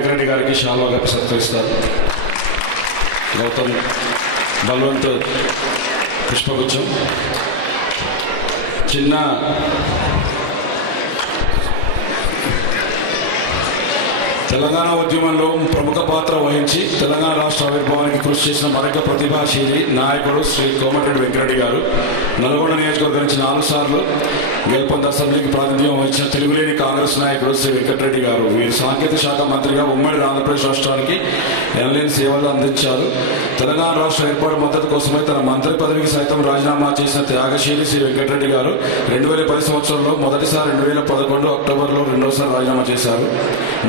వెంకరెడ్డి గారికి శాలువా కప్పి సత్కరిస్తారు. గౌతమ్ బల్వంత్ పుష్పగుచ్చం. చిన్న తెలంగాణ ఉద్యమంలో ప్రముఖ పాత్ర వహించి తెలంగాణ రాష్ట్ర ఆవిర్భావానికి కృషి చేసిన మరొక ప్రతిభాశీలి నాయకుడు శ్రీ కోమటిరెడ్డి వెంకరెడ్డి గారు. నల్గొండ నియోజకవర్గం నుంచి 4 సార్లు గెలుపొంది అసెంబ్లీకి ప్రాతినిధ్యం వహించిన తిరుగులేని కాంగ్రెస్ నాయకుడు శ్రీ వెంకటరెడ్డి గారు. వీరు సాంకేతిక శాఖ మంత్రిగా ఉమ్మడి ఆంధ్రప్రదేశ్ రాష్ట్రానికి ఎనలేని సేవలు అందించారు. తెలంగాణ రాష్ట్ర ఏర్పాటు మద్దతు కోసమై తన మంత్రి పదవికి సైతం రాజీనామా చేసిన త్యాగశీలి శ్రీ వెంకటరెడ్డి గారు 2010 సంవత్సరంలో మొదటిసారి 2011 అక్టోబర్లో రెండోసారి రాజీనామా చేశారు.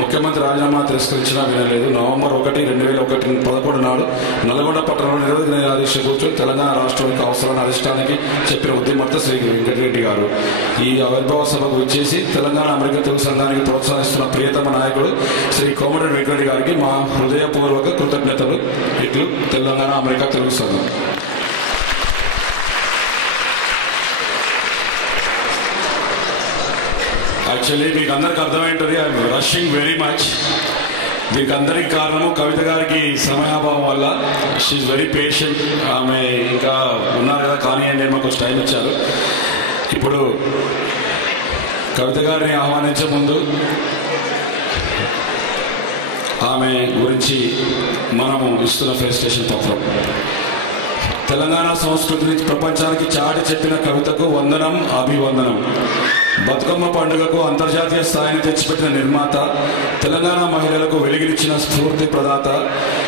ముఖ్యమంత్రి రాజీనామా తిరస్కరించినా వినలేదు. నవంబర్ 1, 2011 నాడు నల్గొండ పట్టణంలో నిరోధక న్యాయాధీశ కూర్చొని తెలంగాణ రాష్ట్రానికి అవసరాన్ని అధిష్టానికి చెప్పిన ఉద్యమర్త శ్రీ వెంకటరెడ్డి గారు. ఈ ఆవిర్భావ సభకు వచ్చేసి తెలంగాణ అమెరికా తెలుగు సంఘానికి ప్రోత్సహిస్తున్న ప్రియతమ నాయకుడు శ్రీ కోమటిరెడ్డి వెంకరెడ్డి గారికి మా హృదయపూర్వక కృతజ్ఞతలు. ఇట్లు తెలంగాణ అమెరికా తెలుగు సంఘం. యాక్చువల్లీ మీకు అందరికి అర్థమైంటుంది, ఐఎమ్ రషింగ్ వెరీ మచ్. దీనికి అందరికి కారణము కవిత గారికి సమయాభావం వల్ల. She very patient. ఆమె ఇంకా ఉన్నారు కదా, కానీ నేను మాకు టైం ఇచ్చారు. ఇప్పుడు కవిత గారిని ఆహ్వానించే ముందు ఆమె గురించి మనము ఇస్తున్న ఫెలిసిటేషన్ పత్రం. తెలంగాణ సంస్కృతిని ప్రపంచానికి చాటి చెప్పిన కవితకు వందనం, అభివందనం. బతుకమ్మ పండుగకు అంతర్జాతీయ స్థాయిని తెచ్చిపెట్టిన నిర్మాత, తెలంగాణ మహిళలకు వెలుగునిచ్చిన స్ఫూర్తి ప్రదాత,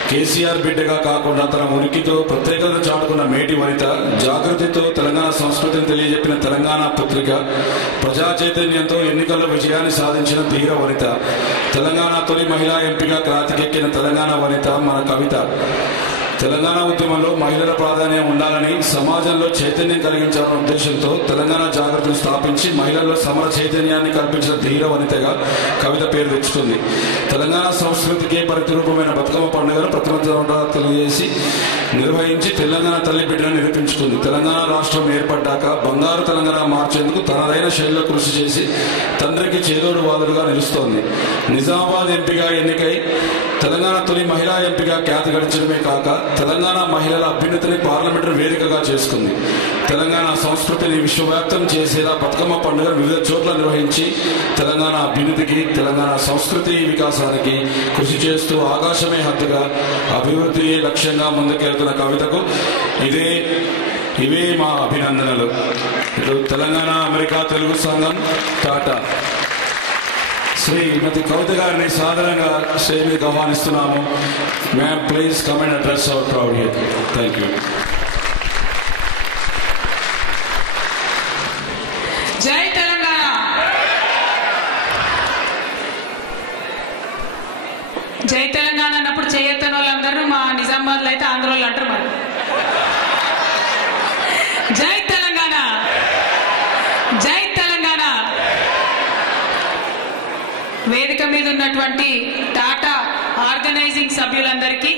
కేసీఆర్ బిడ్డగా కాకుండా తన ఉనికితో ప్రత్యేకతను చాటుకున్న మేటి వనిత, జాగృతితో తెలంగాణ సంస్కృతిని తెలియజెప్పిన తెలంగాణ పుత్రిక, ప్రజా చైతన్యంతో ఎన్నికల్లో విజయాన్ని సాధించిన ధీర వనిత, తెలంగాణ తొలి మహిళా ఎంపీగా క్రాంతికెక్కిన తెలంగాణ వనిత మన కవిత. తెలంగాణ ఉద్యమంలో మహిళల ప్రాధాన్యం ఉండాలని, సమాజంలో చైతన్యం కలిగించాలన్న ఉద్దేశంతో తెలంగాణ జాగృతిని స్థాపించి మహిళల్లో సమర చైతన్యాన్ని కల్పించిన ధీర వనితగా కవిత పేరు తెచ్చుకుంది. తెలంగాణ సంస్కృతికి ప్రతిరూపమైన బతుకమ్మ పండుగను ప్రతిబంధంగా తెలియజేసి నిర్వహించి తెలంగాణ తల్లి బిడ్డను నిరూపించుకుంది. తెలంగాణ రాష్ట్రం ఏర్పడ్డాక బంగారు తెలంగాణ మార్చేందుకు తనదైన శైలిలో కృషి చేసి తండ్రికి చేదోడు వాదుడుగా నిలుస్తోంది. నిజామాబాద్ ఎంపీగా ఎన్నికై తెలంగాణ తొలి మహిళా ఎంపీగా ఖ్యాతి గడించడమే కాక తెలంగాణ మహిళల అభ్యున్నతిని పార్లమెంటరీ వేదికగా చేసుకుంది. తెలంగాణ సంస్కృతిని విశ్వవ్యాప్తం చేసేలా బతుకమ్మ పండుగను వివిధ చోట్ల నిర్వహించి తెలంగాణ అభ్యున్నతికి, తెలంగాణ సంస్కృతి వికాసానికి కృషి చేస్తూ ఆకాశమే హద్దుగా అభివృద్ధి లక్ష్యంగా ముందుకెళ్తున్న కవితకు ఇవే మా అభినందనలు. ఇటు తెలంగాణ అమెరికా తెలుగు సంఘం టాటా శ్రీమతి కవిత గారిని సాధారణంగా స్టేజ్ మీదకి ఆహ్వానిస్తున్నాము. Ma'am please come and address our crowd here. Thank you. జై తెలంగాణ. జై తెలంగాణ అన్నప్పుడు చేయెత్తని వాళ్ళందరూ మా నిజామాబాద్లో అయితే ఆంధ్రోళ్ళు అంటారు. మరి జై తెలంగాణ, జై తెలంగాణ. వేదిక మీద ఉన్నటువంటి టాటా ఆర్గనైజింగ్ సభ్యులందరికీ,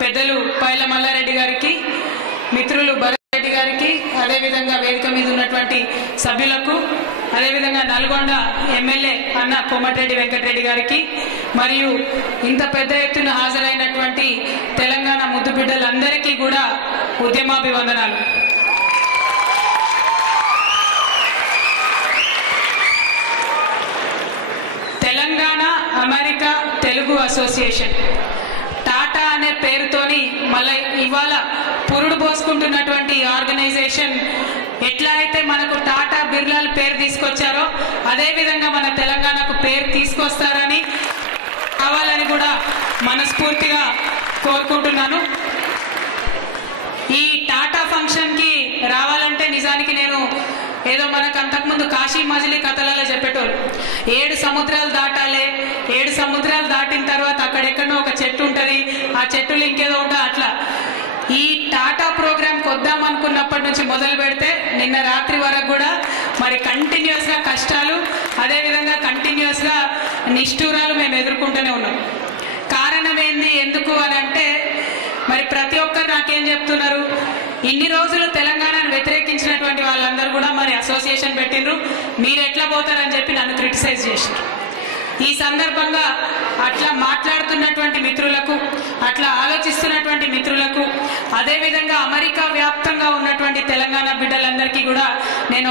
పెద్దలు పైల మల్లారెడ్డి గారికి, మిత్రులు భరత్ రెడ్డి గారికి, అదేవిధంగా వేదిక మీద ఉన్నటువంటి సభ్యులకు, అదేవిధంగా నల్గొండ ఎమ్మెల్యే అన్న కోమటిరెడ్డి వెంకటరెడ్డి గారికి, మరియు ఇంత పెద్ద ఎత్తున హాజరైనటువంటి తెలంగాణ ముద్దు బిడ్డలందరికీ కూడా ఉద్యమాభివందనాలు. తెలంగాణ అమెరికా తెలుగు అసోసియేషన్ టాటా అనే పేరుతోని మళ్ళీ ఇవాళ పురుడు పోసుకుంటున్నటువంటి ఆర్గనైజేషన్ ఎట్లా అయితే మనకు టాటా బిర్లాల్ పేరు తీసుకొచ్చారో అదేవిధంగా మన తెలంగాణకు పేరు తీసుకొస్తారని కావాలని కూడా మనస్ఫూర్తిగా కోరుకుంటున్నాను. ఈ టాటా ఫంక్షన్కి రావాలంటే నిజానికి నేను ఏదో మనకు అంతకుముందు కాశీ మజిలీ కథలలో చెప్పేటోళ్ళు 7 సముద్రాలు దాటాలి, 7 సముద్రాలు దాటిన తర్వాత అక్కడెక్కడో ఒక చెట్టు ఉంటుంది, ఆ చెట్టులు ఇంకేదో ఉంటుంది. అట్లా ఈ టాటా ప్రోగ్రామ్కి వద్దాం అనుకున్నప్పటి నుంచి మొదలు పెడితే నిన్న రాత్రి వరకు కూడా మరి కంటిన్యూస్గా కష్టాలు, అదేవిధంగా కంటిన్యూస్గా నిష్ఠూరాలు మేము ఎదుర్కొంటూనే ఉన్నాం. కారణం ఏంది, ఎందుకు అని అంటే మరి ప్రతి ఒక్కరు నాకేం చెప్తున్నారు, ఇన్ని రోజులు తెలంగాణను వ్యతిరేకించినటువంటి వాళ్ళందరూ కూడా మరి అసోసియేషన్ పెట్టిండ్రు, మీరు ఎట్లా పోతారని చెప్పి నన్ను క్రిటిసైజ్ చేశారు. ఈ సందర్భంగా అట్లా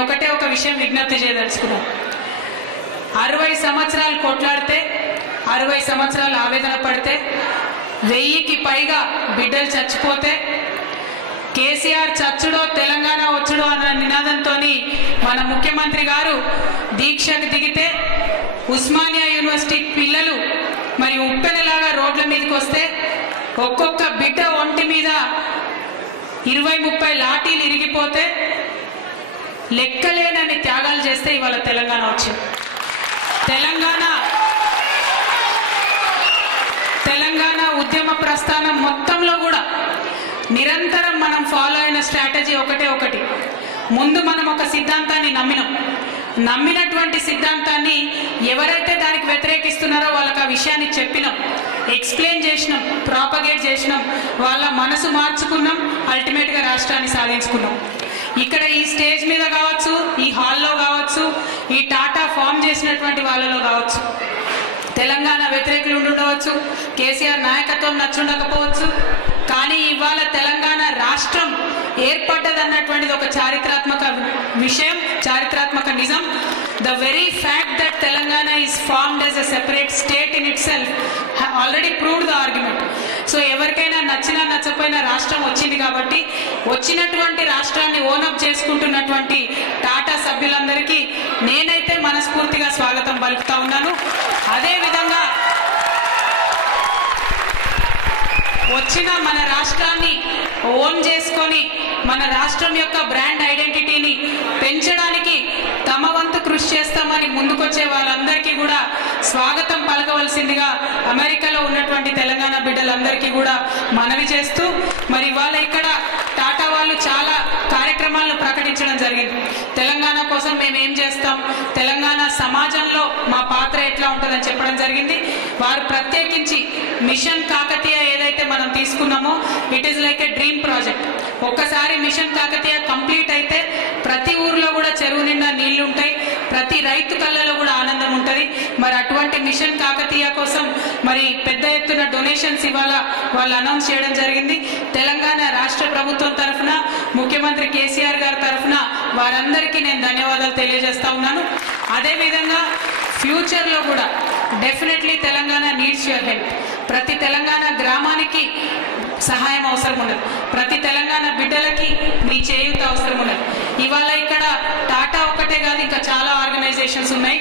ఒకటే ఒక విషయం విజ్ఞప్తి చేయదలుచుకున్నాను. 60 సంవత్సరాలు కొట్లాడితే, 60 సంవత్సరాలు ఆవేదన పడితే, 1000కి పైగా బిడ్డలు చచ్చిపోతే, కేసీఆర్ చచ్చుడో తెలంగాణ వచ్చుడో అన్న నినాదంతో మన ముఖ్యమంత్రి గారు దీక్షకు దిగితే, ఉస్మానియా యూనివర్సిటీ పిల్లలు మరి ఉప్పెనలాగా రోడ్ల మీదకి వస్తే, ఒక్కొక్క బిడ్డ ఒంటి మీద 20-30 లాఠీలు ఇరిగిపోతే, లెక్కలేనన్ని త్యాగాలు చేస్తే ఇవాళ తెలంగాణ వచ్చింది. తెలంగాణ ఉద్యమ ప్రస్థానం మొత్తంలో కూడా నిరంతరం మనం ఫాలో అయిన స్ట్రాటజీ ఒకటి. ముందు మనం ఒక సిద్ధాంతాన్ని నమ్మినటువంటి సిద్ధాంతాన్ని ఎవరైతే దానికి వ్యతిరేకిస్తున్నారో వాళ్ళకి ఆ విషయాన్ని చెప్పినాం, ఎక్స్ప్లెయిన్ చేసినాం, ప్రాపగేట్ చేసినాం, వాళ్ళ మనసు మార్చుకున్నాం, అల్టిమేట్గా రాష్ట్రాన్ని సాధించుకున్నాం. ఇక్కడ ఈ స్టేజ్ మీద కావచ్చు, ఈ హాల్లో కావచ్చు, ఈ టాటా ఫామ్ చేసినటువంటి వాళ్ళలో కావచ్చు, తెలంగాణ వ్యతిరేకులు ఉండవచ్చు, కేసీఆర్ నాయకత్వం నచ్చుండకపోవచ్చు. కానీ ఇవాళ తెలంగాణ రాష్ట్రం ఏర్పడ్డదన్నటువంటిది ఒక చారిత్రాత్మక విషయం, చారిత్రాత్మక నిజం. The very fact that Telangana is formed as a separate state in itself already proved the argument. So ఎవరికైనా నచ్చినా నచ్చపోయినా రాష్ట్రం వచ్చింది కాబట్టి, వచ్చినటువంటి రాష్ట్రాన్ని ఓనప్ చేసుకుంటున్నటువంటి టాటా సభ్యులందరికీ నేనైతే మనస్ఫూర్తిగా స్వాగతం పలుకుతా ఉన్నాను. అదేవిధంగా వచ్చిన మన రాష్ట్రాన్ని ఓన్ చేసుకొని మన రాష్ట్రం యొక్క బ్రాండ్ ఐడెంటిటీని పెంచడానికి తమ వంతు కృషి చేస్తామని ముందుకొచ్చే వాళ్ళందరికీ కూడా స్వాగతం పలకవలసిందిగా అమెరికాలో ఉన్నటువంటి తెలంగాణ బిడ్డలందరికీ కూడా మనవి చేస్తూ, మరి ఇవాళ ఇక్కడ టాటా వాళ్ళు చాలా కార్యక్రమాలను ప్రకటించడం జరిగింది. తెలంగాణ కోసం మేము ఏం చేస్తాం, తెలంగాణ సమాజంలో మా పాత్ర ఎట్లా ఉంటుందని చెప్పడం జరిగింది. వారు ప్రత్యేకించి మిషన్ కాకతీయ ఏదైతే మనం తీసుకున్నామో, it is like A dream project. ఒక్కసారి మిషన్ కాకతీయ కంప్లీట్ అయితే ప్రతి ఊర్లో కూడా చెరువు నిండా నీళ్లు ఉంటాయి, ప్రతి రైతు కళ్ళలో కూడా ఆనందం ఉంటుంది. మరి అటువంటి మిషన్ కాకతీయ కోసం మరి పెద్ద ఎత్తున డొనేషన్స్ ఇవాళ వాళ్ళు అనౌన్స్ చేయడం జరిగింది. తెలంగాణ రాష్ట్ర ప్రభుత్వం తరఫున, ముఖ్యమంత్రి కేసీఆర్ గారి తరఫున వారందరికీ నేను ధన్యవాదాలు తెలియజేస్తా ఉన్నాను. అదేవిధంగా ఫ్యూచర్లో కూడా definitely Telangana needs your help. ప్రతి తెలంగాణ గ్రామానికి సహాయం అవసరం ఉండదు, ప్రతి తెలంగాణ బిడ్డలకి మీ చేయూత అవసరం ఉండదు. ఇవాళ ఇక్కడ టాటా ఒక్కటే కాదు, ఇంకా చాలా ఆర్గనైజేషన్స్ ఉన్నాయి.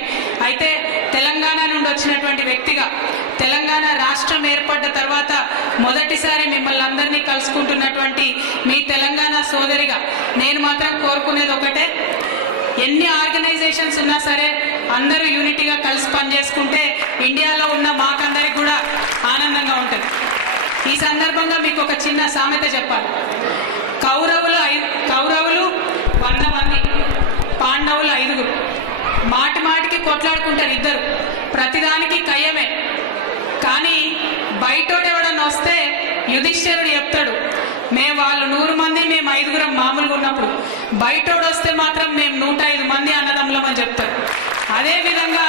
అయితే తెలంగాణ నుండి వచ్చినటువంటి వ్యక్తిగా, తెలంగాణ రాష్ట్రం ఏర్పడ్డ తర్వాత మొదటిసారి మిమ్మల్ని అందరినీ కలుసుకుంటున్నటువంటి మీ తెలంగాణ సోదరిగా నేను మాత్రం కోరుకునేది ఒకటే, ఎన్ని ఆర్గనైజేషన్స్ ఉన్నా సరే అందరూ యూనిటీగా కలిసి పనిచేసుకుంటే ఇండియాలో ఉన్న మాకందరికి కూడా ఆనందంగా ఉంటుంది. ఈ సందర్భంగా మీకు ఒక చిన్న సామెత చెప్పాలి. కౌరవులు 100 మంది, పాండవులు 5. మాటికి కొట్లాడుకుంటారు ఇద్దరు, ప్రతిదానికి కయ్యమే. కానీ బయటోడు ఎవడన్నా వస్తే యుధిష్ఠిరుడు చెప్తాడు, మేము వాళ్ళు 100 మంది, మేము 5 మామూలుగా ఉన్నప్పుడు, బయటోడు వస్తే మాత్రం మేము 105 మంది అన్నదమ్ములం అని చెప్తారు. అదేవిధంగా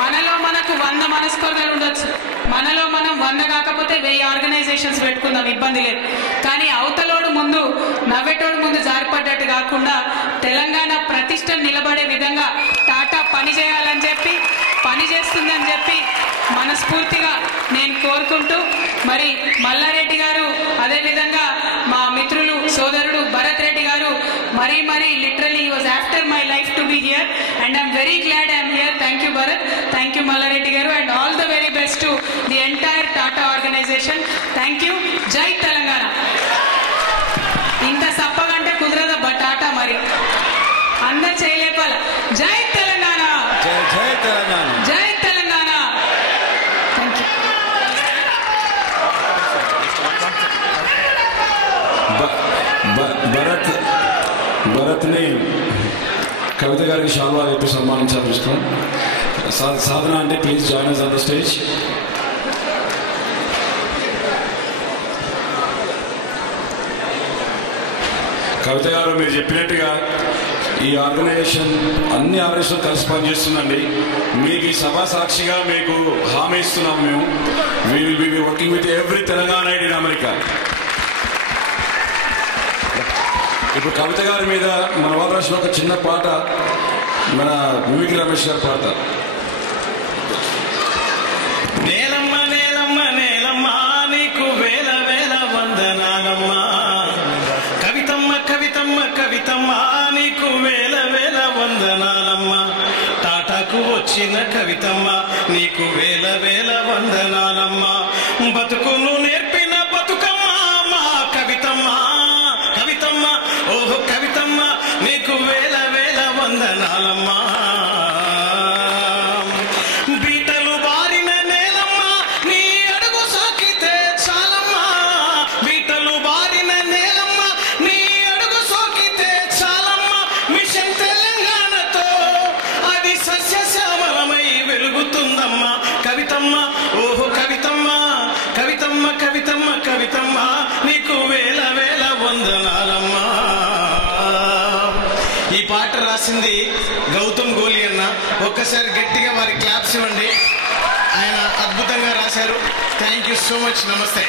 మనలో మనకు 100 మనస్పర్ధలు ఉండొచ్చు, మనలో మనం 100 కాకపోతే 1000 ఆర్గనైజేషన్స్ పెట్టుకుందాం, ఇబ్బంది లేదు. కానీ అవతలోడు ముందు, నవ్వేటోడు ముందు జారిపడ్డట్టు కాకుండా తెలంగాణ ప్రతిష్టను నిలబడే విధంగా టాటా పని చేయాలని చెప్పి, పని చేస్తుందని చెప్పి మనస్ఫూర్తిగా నేను కోరుకుంటూ, మరి మల్లారెడ్డి గారు, అదేవిధంగా మా మిత్రులు సోదరుడు భరత్ రెడ్డి గారు మరీ literally was after my life to be here and I'm very glad I'm here. Thank you Bharat, thank you Malla Reddy garu, and all the very best to the entire Tata organisation. Thank you. జై తెలంగాణ. ఇంత సప్పగంటే కుదరదబ్బా టాటా, మరి అందరు చేయలేపాల. జై తెలంగాణ, జై తెలంగాణ, జై తెలంగాణ. Thank you. భరత్ని కవిత గారికి షాల్వా చెప్పి సన్మానించాలి. చూసుకోండి. సాధన అంటే please join us on the stage. Kavitha garu, మీరు చెప్పినట్టుగా ఈ ఆర్గనైజేషన్ అన్ని ఆర్గనైజేషన్ కలిసి పనిచేస్తుందండి. మీకు ఈ సభా సాక్షిగా మీకు హామీ ఇస్తున్నాం, మేము we will be working with every Telangana in America. ఇప్పుడు కవిత గారి మీద మన వాదరాశిలో ఒక చిన్న పాట మన మిమిక్రీ రమేష్ గారు పాడతారు. నేలమ్మ నేలమ్మ నేలమ్మ నీకు వేల వేల వందనాలమ్మ. కవితమ్మ కవితమ్మ కవితమ్మ నీకు వేల వేల వందనాలమ్మ. టాటాకు వచ్చిన కవితమ్మ నీకు వేల వేల వందనాలమ్మ. బతుకును నేర్పిన బతుకమ్మ మా కవితమ్మ. కవితమ్మ ఓహో కవితమ్మ నీకు వేల వేల వందనాలమ్మ. బీటలు బారిన నేలమ్మ నీ అడుగు సాకితే చాలమ్మ. బీటలు బారిన నేలమ్మ నీ అడుగు సోకితే చాలమ్మ. మిషన్ తెలంగాణతో అది సస్యశ్యామలమై వెలుగుతుందమ్మ. కవితమ్మ ఓహో కవితమ్మ. కవితమ్మ కవితమ్మ కవితమ్మ నీకు వేల వేల వందనాలమ్మ. ఈ పాట రాసింది గౌతమ్ గోలి అన్న. ఒక్కసారి గట్టిగా వారి క్లాప్స్ ఇవ్వండి. ఆయన అద్భుతంగా రాశారు. Thank you so much. నమస్తే.